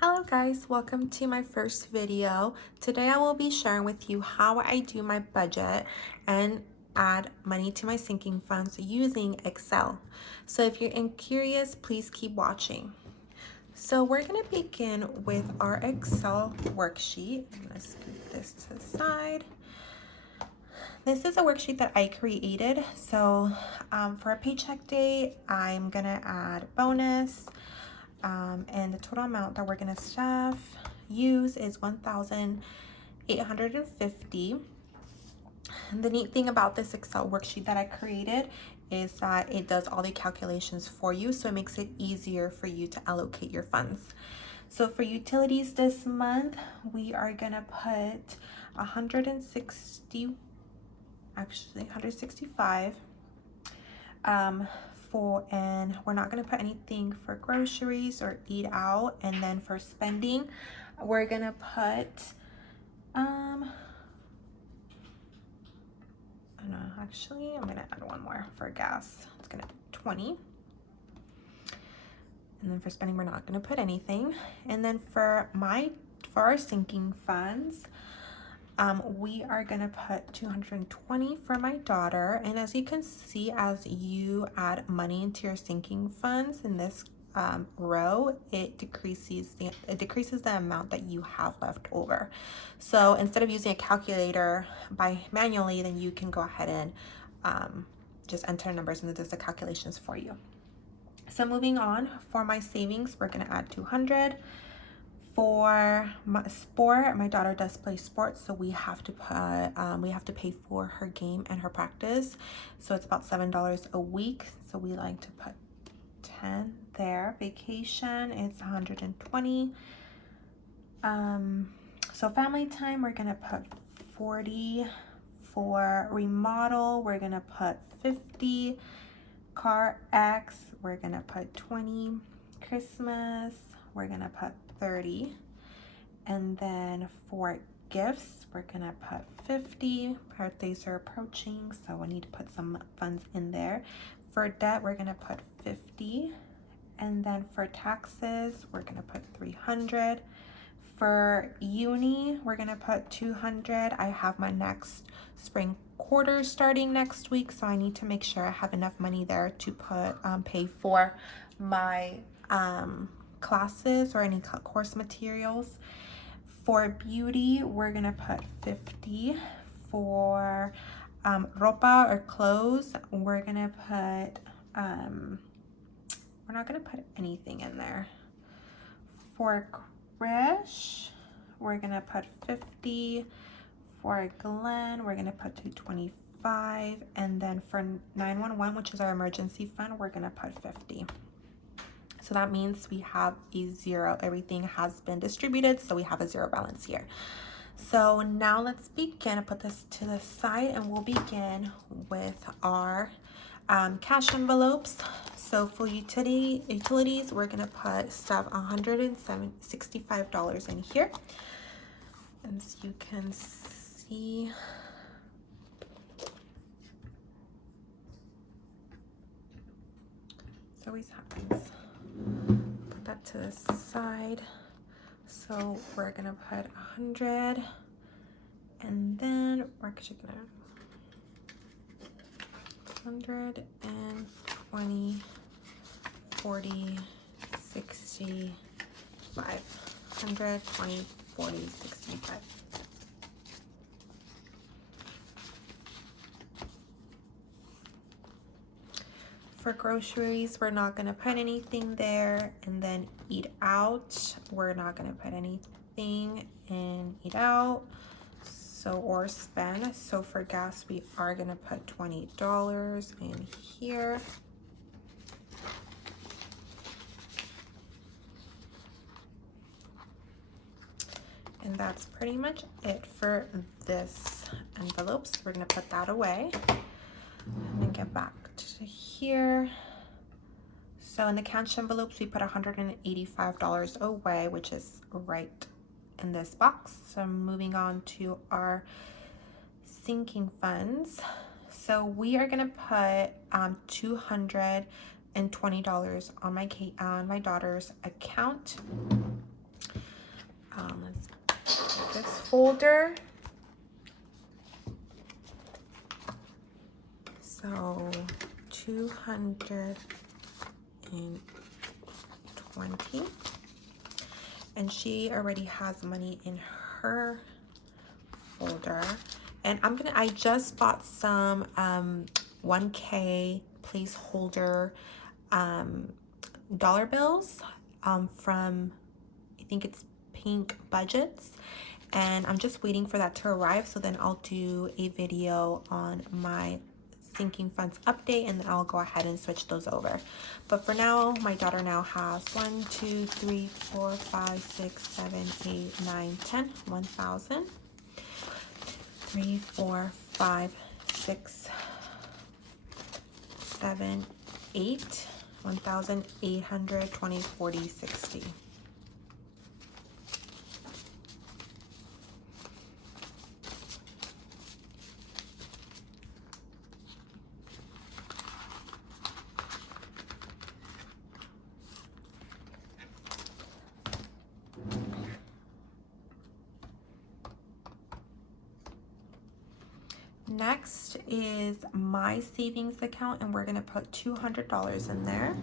Hello guys, welcome to my first video. Today I will be sharing with you how I do my budget and add money to my sinking funds using Excel. So if you're curious, please keep watching. So we're going to begin with our Excel worksheet. I'm going to scoot this to the side. This is a worksheet that I created. So for a paycheck day, I'm going to add bonus. And the total amount that we're gonna use is $1,850. And the neat thing about this Excel worksheet that I created is that it does all the calculations for you, so it makes it easier for you to allocate your funds. So for utilities this month, we are gonna put 165 and we're not going to put anything for groceries or eat out. And then for spending, we're going to put I'm going to add one more for gas. It's going to be 20. And then for spending, we're not going to put anything. And then for our sinking funds, we are gonna put 220 for my daughter. And as you can see, as you add money into your sinking funds in this row, it decreases the amount that you have left over. So instead of using a calculator manually, then you can go ahead and just enter numbers and it does the calculations for you. So moving on, for my savings, we're gonna add 200. For my sport, my daughter does play sports, so we have to pay for her game and her practice. So it's about $7 a week. So we like to put 10 there. Vacation is 120. So family time, we're gonna put 40. For remodel, we're gonna put 50. Car X, we're gonna put 20. Christmas, we're gonna put 30. And then for gifts, we're gonna put 50. Birthdays are approaching, so we need to put some funds in there. For debt, we're gonna put 50. And then for taxes, we're gonna put 300. For uni, we're gonna put 200. I have my next spring quarter starting next week, so I need to make sure I have enough money there to pay for my classes or any course materials. For beauty, we're gonna put 50. For ropa or clothes, we're gonna put we're not gonna put anything in there. For Chrish, we're gonna put 50. For Glenn, we're gonna put 225. And then for 911, which is our emergency fund, we're gonna put 50. So that means we have a zero. Everything has been distributed, so we have a zero balance here. So now let's begin. I put this to the side and we'll begin with our cash envelopes. So for utilities, we're gonna put $165 in here. As you can see, this always happens. Put that to the side. So we're gonna put 100, and then we're actually gonna 120, 40, 65. 120, 40, 65. For groceries, we're not gonna put anything there. And then eat out, we're not gonna put anything in eat out, or spend. So for gas, we are gonna put $20 in here. And that's pretty much it for this envelopes. We're gonna put that away and then get back to here. So in the cash envelopes, we put $185 away, which is right in this box. So moving on to our sinking funds. So we are gonna put $220 on my daughter's account. Let's get this folder. So 220, and she already has money in her folder. And I just bought some 1K placeholder dollar bills from, I think it's Pink Budgets, and I'm just waiting for that to arrive, so then I'll do a video on my sinking funds update, and then I'll go ahead and switch those over. But for now, my daughter now has 1, 2, 3, 4, 5, 6, 7, 8, 9, 10, 1,000. 3, 4, 5, 6, 7, 8, 1,800, 20, 40, 60. Next is my savings account, and we're gonna put $200 in there.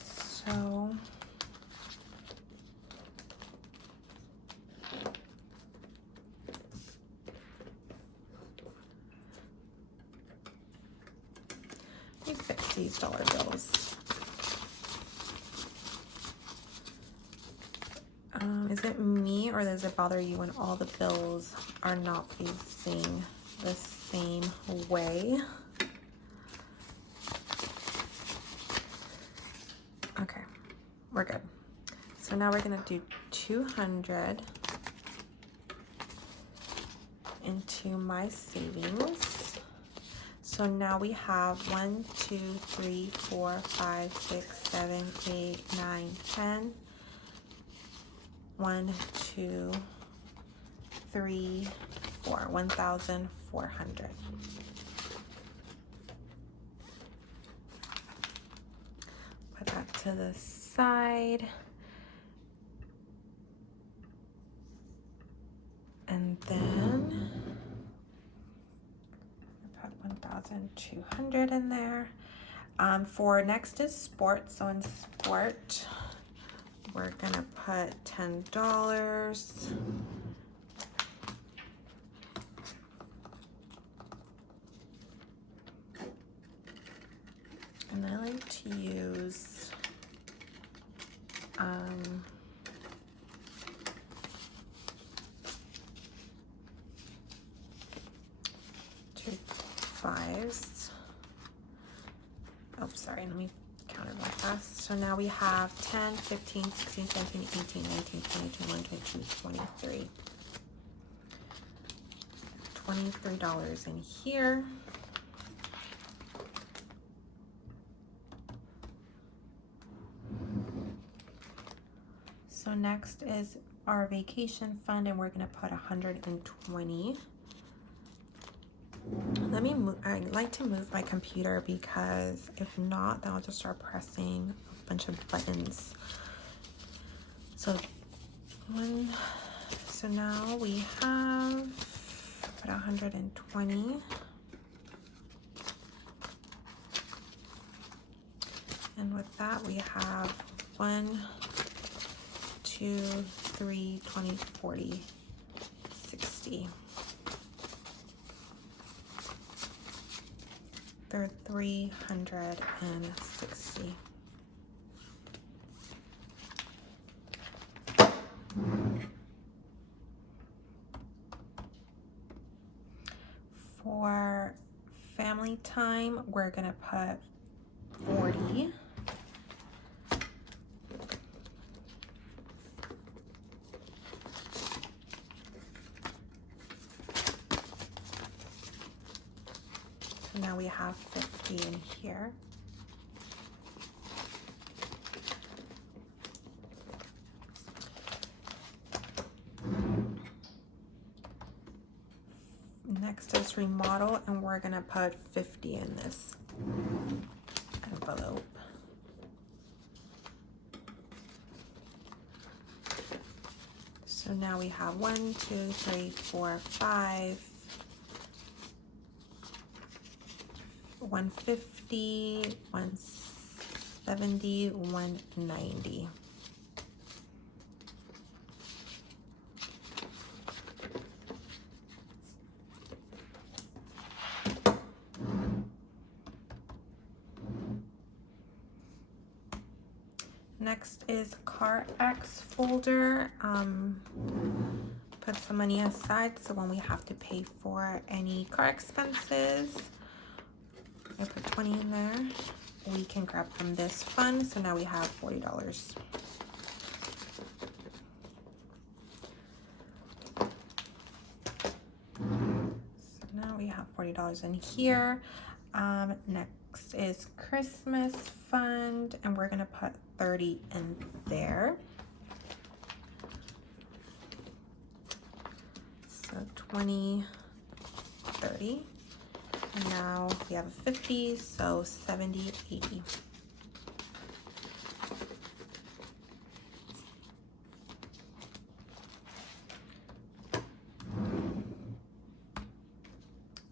So let me fix these dollar bills. Is it me, or does it bother you when all the bills are not facing the same way? Okay, we're good. So now we're gonna do 200 into my savings. So now we have 1, 2, 3, 4, 5, 6, 7, 8, 9, 10. 1, 2, 3, 4, 1,400. Put that to the side. And then put 1,200 in there. For next is sport. So in sport, we're gonna put $10. And I like to use two 5s. Oh, sorry, let me count it real fast. So now we have 10, 15, 16, 17, 18, 19, 20, 21, 22, 23. $23 in here. So next is our vacation fund, and we're gonna put 120. Let me move. I like to move my computer, because if not, then I'll just start pressing a bunch of buttons. So now we have put 120. And with that, we have 1, 2, 3, 20, 40, 60. They're 360. For family time, we're gonna put 40. Now we have 50 in here. Next is remodel, and we're gonna put 50 in this envelope. So So now we have 1, 2, 3, 4, 5, 150, 170, 190. Next is car X folder. Put some money aside so when we have to pay for any car expenses, I put 20 in there. We can grab from this fund. So now we have $40. So now we have $40 in here. Next is Christmas fund, and we're gonna put 30 in there. So 20, 30. And now we have a 50, so 70, 80.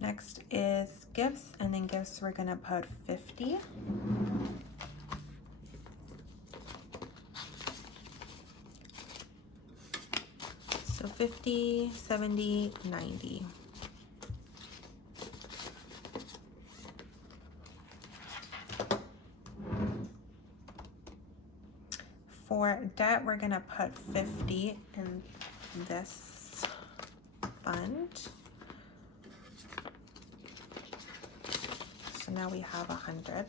Next is gifts, and then gifts we're gonna put 50. So 50, 70, 90. For debt, we're gonna put 50 in this fund. So now we have 100.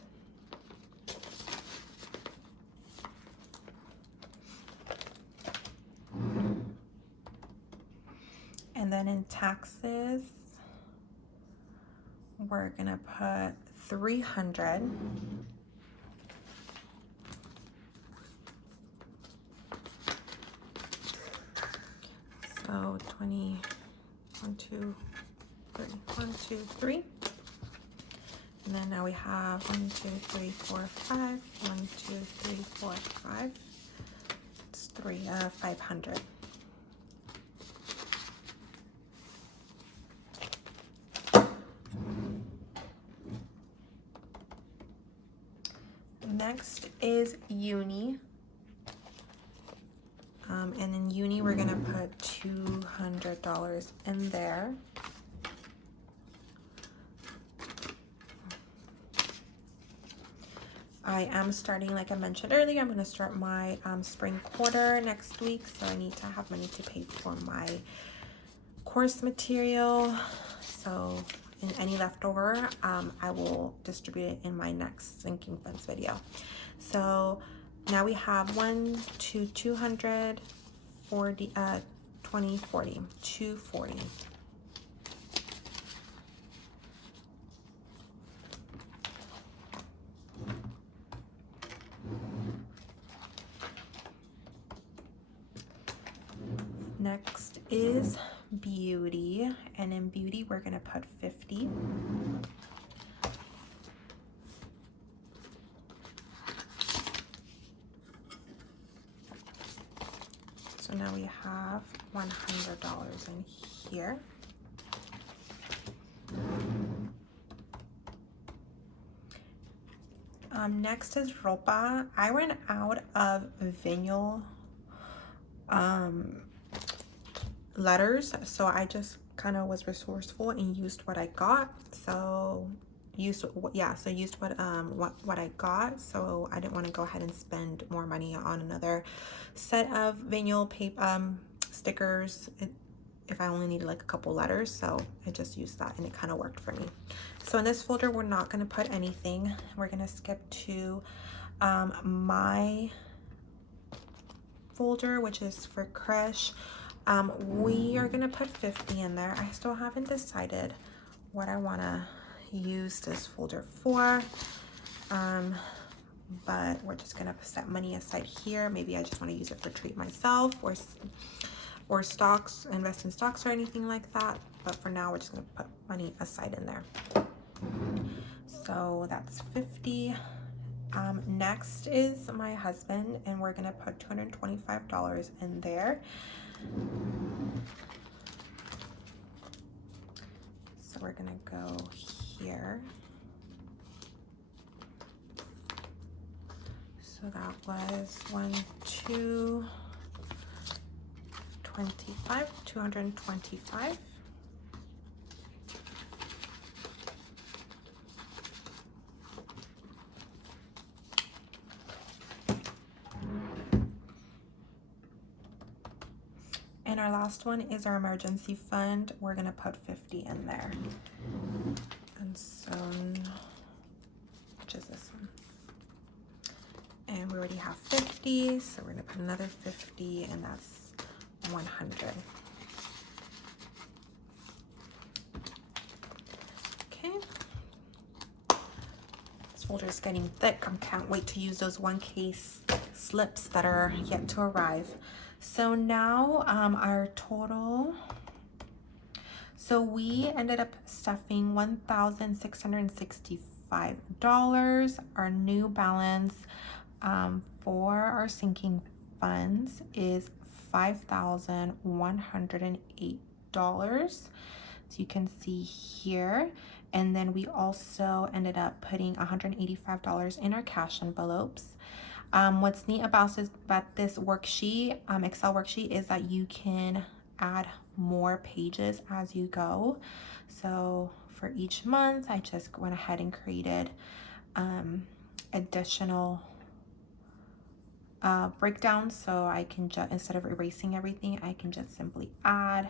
And then in taxes, we're gonna put 300. So 20, 1, 2, 3, 1, 2, 3. And then now we have 1, 2, 3, 4, 5. 1, 2, 3, 4, 5. It's 500. Next is uni. And in uni, we're gonna put $200 in there. I am starting, like I mentioned earlier, I'm gonna start my spring quarter next week, so I need to have money to pay for my course material. So in any leftover, I will distribute it in my next sinking funds video. So now we have 1 to 200, 40, 20, 40, 240. Next is beauty, and in beauty we're gonna put 50. So now we have $100 in here. Next is ropa. I ran out of vinyl letters, so I just kind of was resourceful and used what I got. So used what I got. So I didn't want to go ahead and spend more money on another set of vinyl paper stickers if I only needed like a couple letters. So I just used that and it kind of worked for me. So in this folder we're not going to put anything. We're going to skip to my folder, which is for Chrish. We are gonna put 50 in there. I still haven't decided what I want to use this folder for, but we're just gonna set money aside here. Maybe I just want to use it for treat myself or stocks, invest in stocks or anything like that, but for now we're just gonna put money aside in there. So that's 50. Next is my husband, and we're gonna put $225 in there. So we're gonna go here. So that was 225. And our last one is our emergency fund. We're gonna put 50 in there. And so, which is this one? And we already have 50, so we're gonna put another 50, and that's 100. Okay. This folder is getting thick. I can't wait to use those 1K slips that are yet to arrive. So now our total, so we ended up stuffing $1,665. Our new balance for our sinking funds is $5,108. So you can see here. And then we also ended up putting $185 in our cash envelopes. What's neat about this worksheet, Excel worksheet, is that you can add more pages as you go. So for each month, I just went ahead and created additional breakdowns, so I can just, instead of erasing everything, I can just simply add.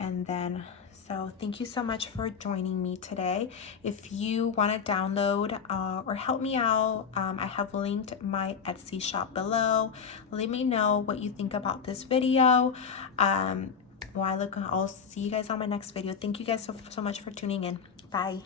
And then, so thank you so much for joining me today. If you want to download or help me out, I have linked my Etsy shop below. Let me know what you think about this video. I'll see you guys on my next video. Thank you guys so much for tuning in. Bye.